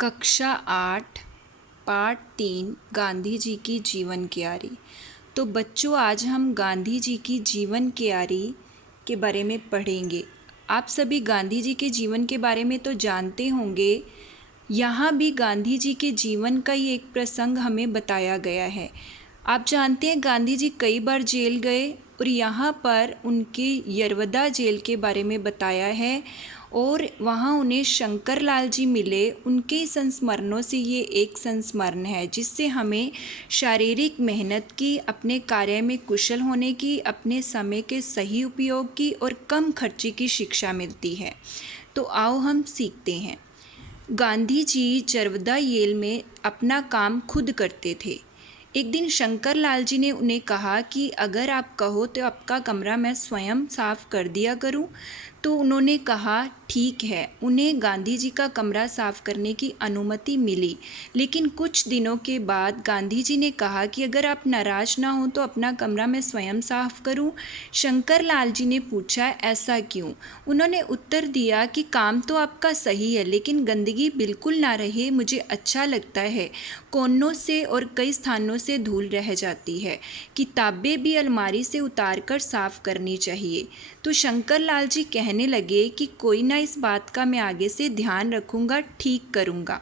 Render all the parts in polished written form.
कक्षा 8 पाठ 3 गांधी जी की जीवन क्यारी। तो बच्चों, आज हम गांधी जी की जीवन क्यारी के बारे में पढ़ेंगे। आप सभी गांधी जी के जीवन के बारे में तो जानते होंगे। यहाँ भी गांधी जी के जीवन का ही एक प्रसंग हमें बताया गया है। आप जानते हैं गांधी जी कई बार जेल गए और यहाँ पर उनके यरवदा जेल के बारे में बताया है और वहाँ उन्हें शंकर लाल जी मिले। उनके संस्मरणों से ये एक संस्मरण है जिससे हमें शारीरिक मेहनत की, अपने कार्य में कुशल होने की, अपने समय के सही उपयोग की और कम खर्ची की शिक्षा मिलती है। तो आओ हम सीखते हैं। गांधी जी यरवदा जेल में अपना काम खुद करते थे। एक दिन शंकर लाल जी ने उन्हें कहा कि अगर आप कहो तो आपका कमरा मैं स्वयं साफ कर दिया करूं। तो उन्होंने कहा ठीक है। उन्हें गांधी जी का कमरा साफ करने की अनुमति मिली। लेकिन कुछ दिनों के बाद गांधी जी ने कहा कि अगर आप नाराज़ ना हो तो अपना कमरा मैं स्वयं साफ करूं। शंकर लाल जी ने पूछा ऐसा क्यों। उन्होंने उत्तर दिया कि काम तो आपका सही है लेकिन गंदगी बिल्कुल ना रहे, मुझे अच्छा लगता है। कोनों से और कई स्थानों से धूल रह जाती है। किताबें भी अलमारी से उतार कर साफ करनी चाहिए। तो शंकर लाल जी कहने लगे कि कोई ना, इस बात का मैं आगे से ध्यान रखूँगा, ठीक करूँगा।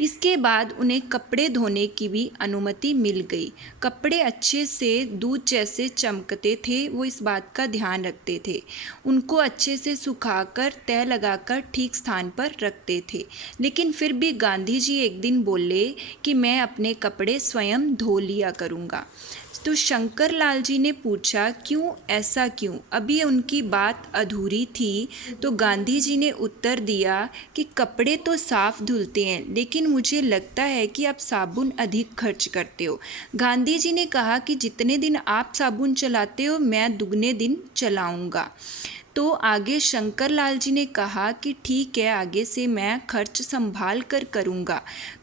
इसके बाद उन्हें कपड़े धोने की भी अनुमति मिल गई। कपड़े अच्छे से दूध जैसे चमकते थे, वो इस बात का ध्यान रखते थे। उनको अच्छे से सुखाकर तह लगाकर ठीक स्थान पर रखते थे। लेकिन फिर भी गांधी जी एक दिन बोले कि मैं अपने कपड़े स्वयं धो लिया करूँगा। तो शंकर लाल जी ने पूछा क्यों, ऐसा क्यों। अभी उनकी बात अधूरी थी तो गांधी जी ने उत्तर दिया कि कपड़े तो साफ धुलते हैं लेकिन मुझे लगता है कि आप साबुन अधिक खर्च करते हो। गांधी जी ने कहा कि जितने दिन आप साबुन चलाते हो मैं दुगने दिन चलाऊंगा। तो आगे शंकर लाल जी ने कहा कि ठीक है, आगे से मैं खर्च संभाल कर करूँगा,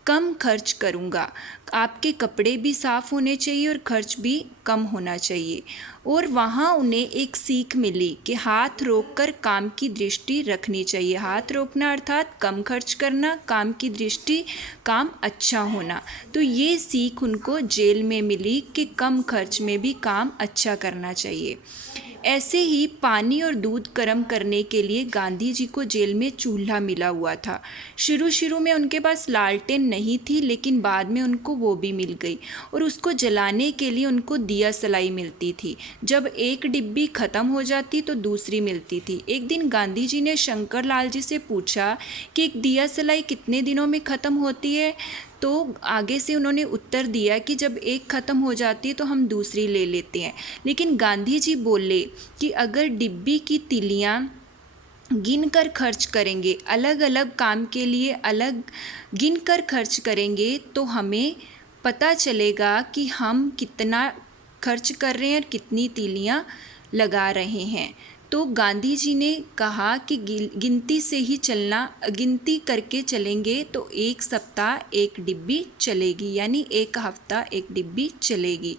कम खर्च करूँगा। आपके कपड़े भी साफ़ होने चाहिए और खर्च भी कम होना चाहिए। और वहाँ उन्हें एक सीख मिली कि हाथ रोककर काम की दृष्टि रखनी चाहिए। हाथ रोकना अर्थात कम खर्च करना, काम की दृष्टि, काम अच्छा होना। तो ये सीख उनको जेल में मिली कि कम खर्च में भी काम अच्छा करना चाहिए। ऐसे ही पानी और दूध गर्म करने के लिए गांधी जी को जेल में चूल्हा मिला हुआ था। शुरू में उनके पास लालटेन नहीं थी लेकिन बाद में उनको वो भी मिल गई और उसको जलाने के लिए उनको दिया सलाई मिलती थी। जब एक डिब्बी ख़त्म हो जाती तो दूसरी मिलती थी। एक दिन गांधी जी ने शंकर लाल जी से पूछा कि एक दिया सलाई कितने दिनों में ख़त्म होती है। तो आगे से उन्होंने उत्तर दिया कि जब एक ख़त्म हो जाती है तो हम दूसरी ले लेते हैं। लेकिन गांधी जी बोले कि अगर डिब्बी की तिलियाँ गिन कर खर्च करेंगे, अलग अलग काम के लिए अलग गिन कर खर्च करेंगे तो हमें पता चलेगा कि हम कितना खर्च कर रहे हैं और कितनी तिलियाँ लगा रहे हैं। तो गांधी जी ने कहा कि गिनती से ही चलना, गिनती करके चलेंगे तो एक सप्ताह एक डिब्बी चलेगी, यानी एक हफ्ता एक डिब्बी चलेगी।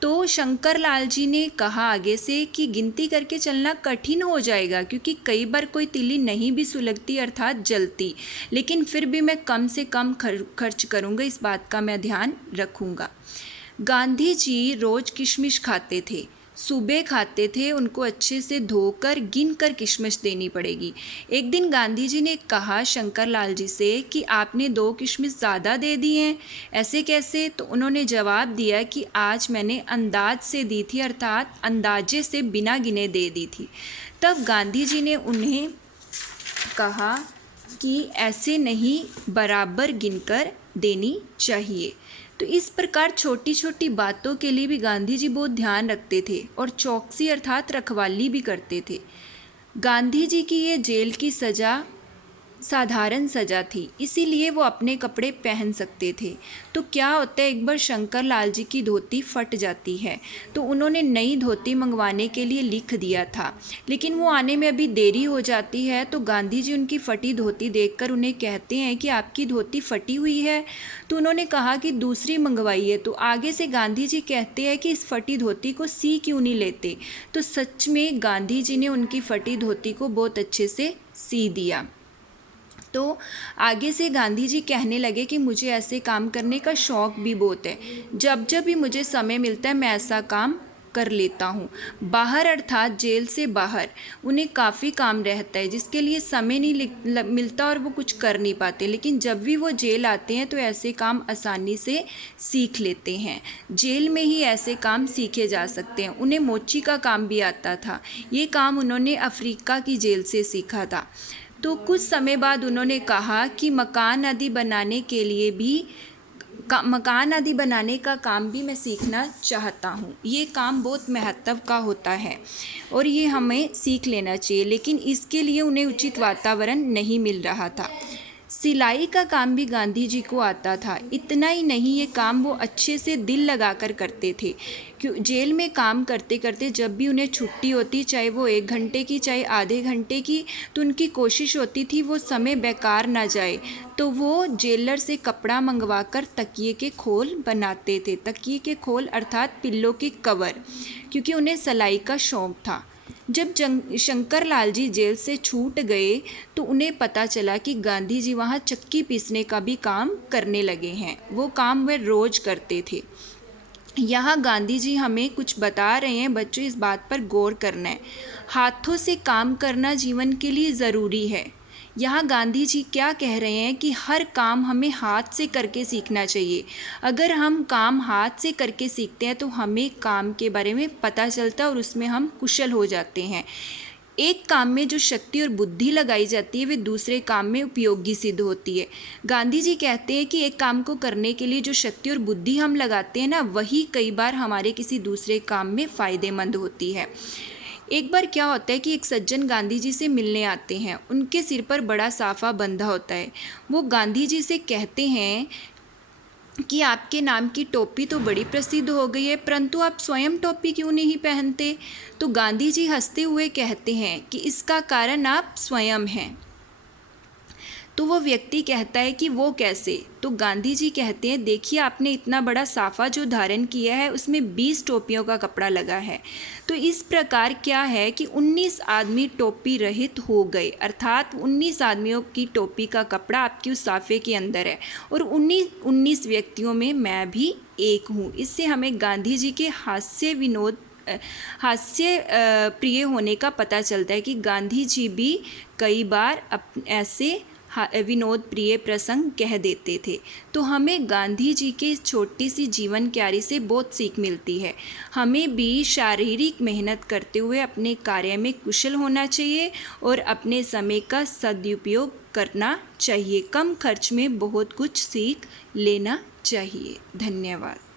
तो शंकर लाल जी ने कहा आगे से कि गिनती करके चलना कठिन हो जाएगा क्योंकि कई बार कोई तिली नहीं भी सुलगती अर्थात जलती, लेकिन फिर भी मैं कम से कम खर्च करूँगा, इस बात का मैं ध्यान रखूँगा। गांधी जी रोज़ किशमिश खाते थे। सुबह खाते थे, उनको अच्छे से धोकर गिन कर किशमिश देनी पड़ेगी। एक दिन गांधी जी ने कहा शंकर लाल जी से कि आपने 2 किशमिश ज़्यादा दे दी हैं, ऐसे कैसे। तो उन्होंने जवाब दिया कि आज मैंने अंदाज से दी थी, अर्थात अंदाजे से बिना गिने दे दी थी। तब गांधी जी ने उन्हें कहा कि ऐसे नहीं, बराबर गिनकर देनी चाहिए। तो इस प्रकार छोटी छोटी बातों के लिए भी गांधी जी बहुत ध्यान रखते थे और चौकसी अर्थात रखवाली भी करते थे। गांधी जी की ये जेल की सज़ा साधारण सज़ा थी, इसीलिए वो अपने कपड़े पहन सकते थे। तो क्या होता है, एक बार शंकर लाल जी की धोती फट जाती है तो उन्होंने नई धोती मंगवाने के लिए लिख दिया था, लेकिन वो आने में अभी देरी हो जाती है। तो गांधी जी उनकी फटी धोती देखकर उन्हें कहते हैं कि आपकी धोती फटी हुई है। तो उन्होंने कहा कि दूसरी मंगवाइए। तो आगे से गांधी जी कहते हैं कि इस फटी धोती को सी क्यों नहीं लेते। तो सच में गांधी जी ने उनकी फटी धोती को बहुत अच्छे से सी दिया। तो तो आगे से गांधी जी कहने लगे कि मुझे ऐसे काम करने का शौक़ भी बहुत है, जब जब भी मुझे समय मिलता है मैं ऐसा काम कर लेता हूँ। बाहर अर्थात जेल से बाहर उन्हें काफ़ी काम रहता है जिसके लिए समय नहीं मिलता और वो कुछ कर नहीं पाते, लेकिन जब भी वो जेल आते हैं तो ऐसे काम आसानी से सीख लेते हैं। जेल में ही ऐसे काम सीखे जा सकते हैं। उन्हें मोची का काम भी आता था। ये काम उन्होंने अफ्रीका की जेल से सीखा था। तो कुछ समय बाद उन्होंने कहा कि मकान आदि बनाने का काम भी मैं सीखना चाहता हूँ। ये काम बहुत महत्व का होता है और ये हमें सीख लेना चाहिए, लेकिन इसके लिए उन्हें उचित वातावरण नहीं मिल रहा था। सिलाई का काम भी गांधी जी को आता था। इतना ही नहीं, ये काम वो अच्छे से दिल लगाकर करते थे। क्यों जेल में काम करते करते जब भी उन्हें छुट्टी होती, चाहे वो 1 घंटे की चाहे आधे घंटे की, तो उनकी कोशिश होती थी वो समय बेकार ना जाए। तो वो जेलर से कपड़ा मंगवा कर तकिए के खोल बनाते थे। तकिए के खोल अर्थात पिल्लों के कवर, क्योंकि उन्हें सिलाई का शौक़ था। जब शंकर लाल जी जेल से छूट गए तो उन्हें पता चला कि गांधी जी वहाँ चक्की पीसने का भी काम करने लगे हैं। वो काम वे रोज़ करते थे। यहाँ गांधी जी हमें कुछ बता रहे हैं, बच्चों इस बात पर गौर करना है। हाथों से काम करना जीवन के लिए ज़रूरी है। यहाँ गांधी जी क्या कह रहे हैं कि हर काम हमें हाथ से करके सीखना चाहिए। अगर हम काम हाथ से करके सीखते हैं तो हमें काम के बारे में पता चलता है और उसमें हम कुशल हो जाते हैं। एक काम में जो शक्ति और बुद्धि लगाई जाती है वे दूसरे काम में उपयोगी सिद्ध होती है। गांधी जी कहते हैं कि एक काम को करने के लिए जो शक्ति और बुद्धि हम लगाते हैं ना, वही कई बार हमारे किसी दूसरे काम में फ़ायदेमंद होती है। एक बार क्या होता है कि एक सज्जन गांधी जी से मिलने आते हैं। उनके सिर पर बड़ा साफा बंधा होता है। वो गांधी जी से कहते हैं कि आपके नाम की टोपी तो बड़ी प्रसिद्ध हो गई है, परंतु आप स्वयं टोपी क्यों नहीं पहनते? तो गांधी जी हंसते हुए कहते हैं कि इसका कारण आप स्वयं हैं। तो वो व्यक्ति कहता है कि वो कैसे? तो गांधी जी कहते हैं, देखिए आपने इतना बड़ा साफा जो धारण किया है उसमें 20 टोपियों का कपड़ा लगा है। तो इस प्रकार क्या है कि 19 आदमी टोपी रहित हो गए, अर्थात 19 आदमियों की टोपी का कपड़ा आपके उस साफे के अंदर है और 19 व्यक्तियों में मैं भी एक हूँ। इससे हमें गांधी जी के हास्य प्रिय होने का पता चलता है कि गांधी जी भी कई बार ऐसे विनोद प्रिय प्रसंग कह देते थे। तो हमें गांधी जी के छोटी सी जीवन क्यारी से बहुत सीख मिलती है। हमें भी शारीरिक मेहनत करते हुए अपने कार्य में कुशल होना चाहिए और अपने समय का सदुपयोग करना चाहिए। कम खर्च में बहुत कुछ सीख लेना चाहिए। धन्यवाद।